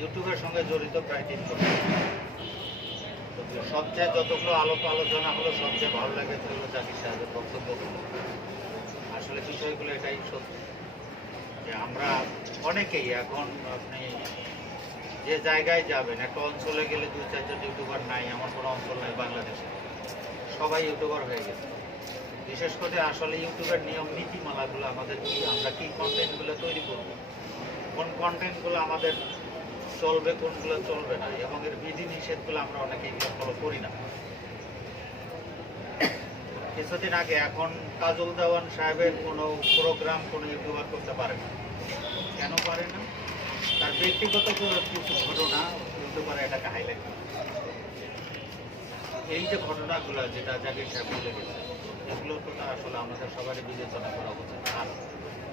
ইউটিউবের সঙ্গে জড়িত প্রায় তিন সবচেয়ে যতগুলো আলোপ আলোচনা হলো, সবচেয়ে ভালো লাগে হলো জাকির সাহেবের বক্তব্যগুলো আসলে বিষয়গুলো এটাই সত্যি যে আমরা অনেকেই এখন আপনি যে জায়গায় যাবেন, একটা অঞ্চলে গেলে দুই চারজন ইউটিউবার নাই, এমন কোনো অঞ্চল নাই বাংলাদেশে। সবাই ইউটিউবার হয়ে গেছে। বিশেষ করে আসলে ইউটিউবের নিয়ম, নীতিমালাগুলো আমাদের কি, আমরা কি কন্টেন্টগুলো তৈরি করব? কোন কন্টেন্টগুলো আমাদের চলবে, কোনগুলো চলবে না। এবং এর বিধি নিষেধগুলো আমরা অনেকে ফলো করি না। কিছুদিন আগে এখন কাজল দেওয়ান সাহেবের কোনো প্রোগ্রাম কোনো ইউটিউবার করতে পারে না। কেন পারে না? তার ব্যক্তিগত কিছু ঘটনা, ইউটিউবার এটাকে হাইলাইট এই যে ঘটনাগুলো, যেটা জাকির সাহেব বলে গেছে এগুলোর কথা আসলে আমাদের সবারই বিবেচনা করা উচিত। আর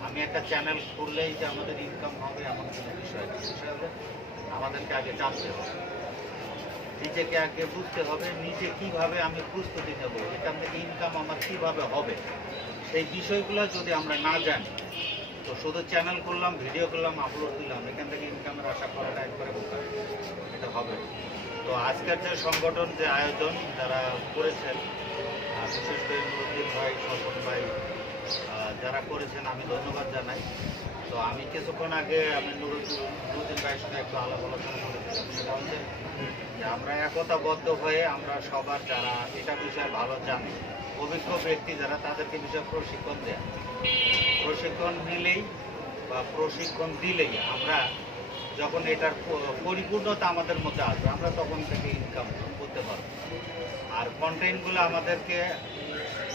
আমি একটা চ্যানেল খুললেই যে আমাদের ইনকাম হবে, এমন কোনো বিষয় বিষয় হলো আমাদেরকে আগে জানতে হবে। নিজেকে আগে বুঝতে হবে, নিজে কীভাবে আমি প্রস্তুতি নেব এখান থেকে ইনকাম আমার কীভাবে হবে, সেই বিষয়গুলো যদি আমরা না জানি, তো শুধু চ্যানেল করলাম ভিডিও করলাম আপলোড দিলাম, এখান থেকে ইনকামের আশা করাটা একবারে বোকা। এটা হবে তো আজকের যে সংগঠন, যে আয়োজন, যারা করেছেন বিশেষ করে নুরুদ্দিন ভাই স্বপন ভাই যারা করেছেন, আমি ধন্যবাদ জানাই। তো আমি কিছুক্ষণ আগে আমি নুরুদ্দিন নুরুদ্দিন ভাইয়ের সঙ্গে একটু আলাপ আলোচনা করেছিলাম যে আমরা একতাবদ্ধ হয়ে আমরা সবার যারা এটা বিষয়ে ভালো জানে, অভিজ্ঞ ব্যক্তি যারা তাদেরকে বিষয়ে প্রশিক্ষণ দেয়। প্রশিক্ষণ নিলেই বা প্রশিক্ষণ দিলেই আমরা যখন এটার পরিপূর্ণতা আমাদের মধ্যে আসবে, আমরা তখন থেকে ইনকাম করতে পারব। আর কন্টেন্টগুলো আমাদেরকে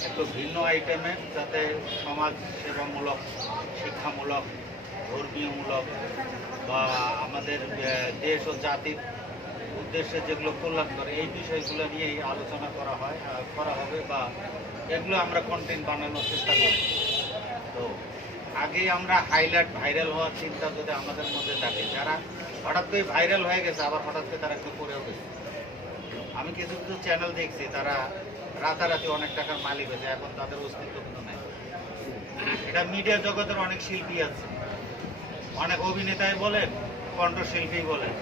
একটু ভিন্ন আইটেমের যাতে সমাজ সেবামূলক, শিক্ষামূলক, ধর্মীয়মূলক বা আমাদের দেশ ও জাতির উদ্দেশ্যে যেগুলো কল্যাণ করে এই বিষয়গুলো নিয়েই আলোচনা করা হয় করা হবে বা এগুলো আমরা কন্টেন্ট বানানোর চেষ্টা করি তো আগে আমরা হাইলাইট ভাইরাল হওয়ার চিন্তা যদি আমাদের মধ্যে থাকে, যারা হঠাৎ করে ভাইরাল হয়ে গেছে, আবার হঠাৎ করে তারা একটু পড়েও গেছে। আমি কিছু কিছু চ্যানেল দেখছি, তারা রাতারাতি অনেক টাকার মালিক হয়েছে, এখন তাদের অস্তিত্ব কিন্তু নেই। এটা মিডিয়া জগতের অনেক শিল্পী আছে। অনেক অভিনেতাই বলেন কণ্ঠশিল্পী বলেন,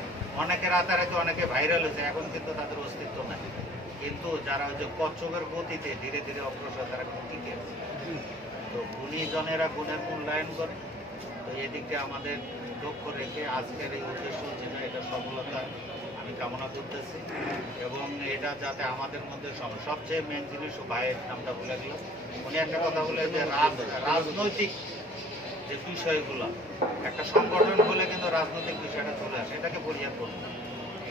অনেকে রাতারাতি, অনেকে ভাইরাল হয়েছে, এখন কিন্তু তাদের অস্তিত্ব নাই। কিন্তু যারা ওই যে কচ্ছপের গতিতে ধীরে ধীরে অগ্রসর, তারা কিন্তু টিকে আছে। তো গুণীজনেরা গুণের মূল্যায়ন করে। তো এদিকে আমাদের লক্ষ্য রেখে আজকের এই উদ্দেশ্য যেটা এটা সফলতা আমি কামনা করতেছি এবং এটা যাতে আমাদের মধ্যে সবচেয়ে মেন জিনিস ভাইয়ের নামটা বলে গেল উনি একটা কথা বলে যে রাজনৈতিক যে বিষয়গুলো, একটা সংগঠন হলে কিন্তু রাজনৈতিক বিষয়টা চলে আসে, এটাকে পরিহার করব।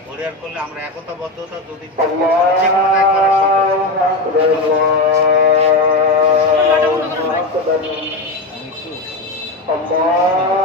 পরিহার করলে আমরা একতাবদ্ধতা যদি যে কোনো। Allah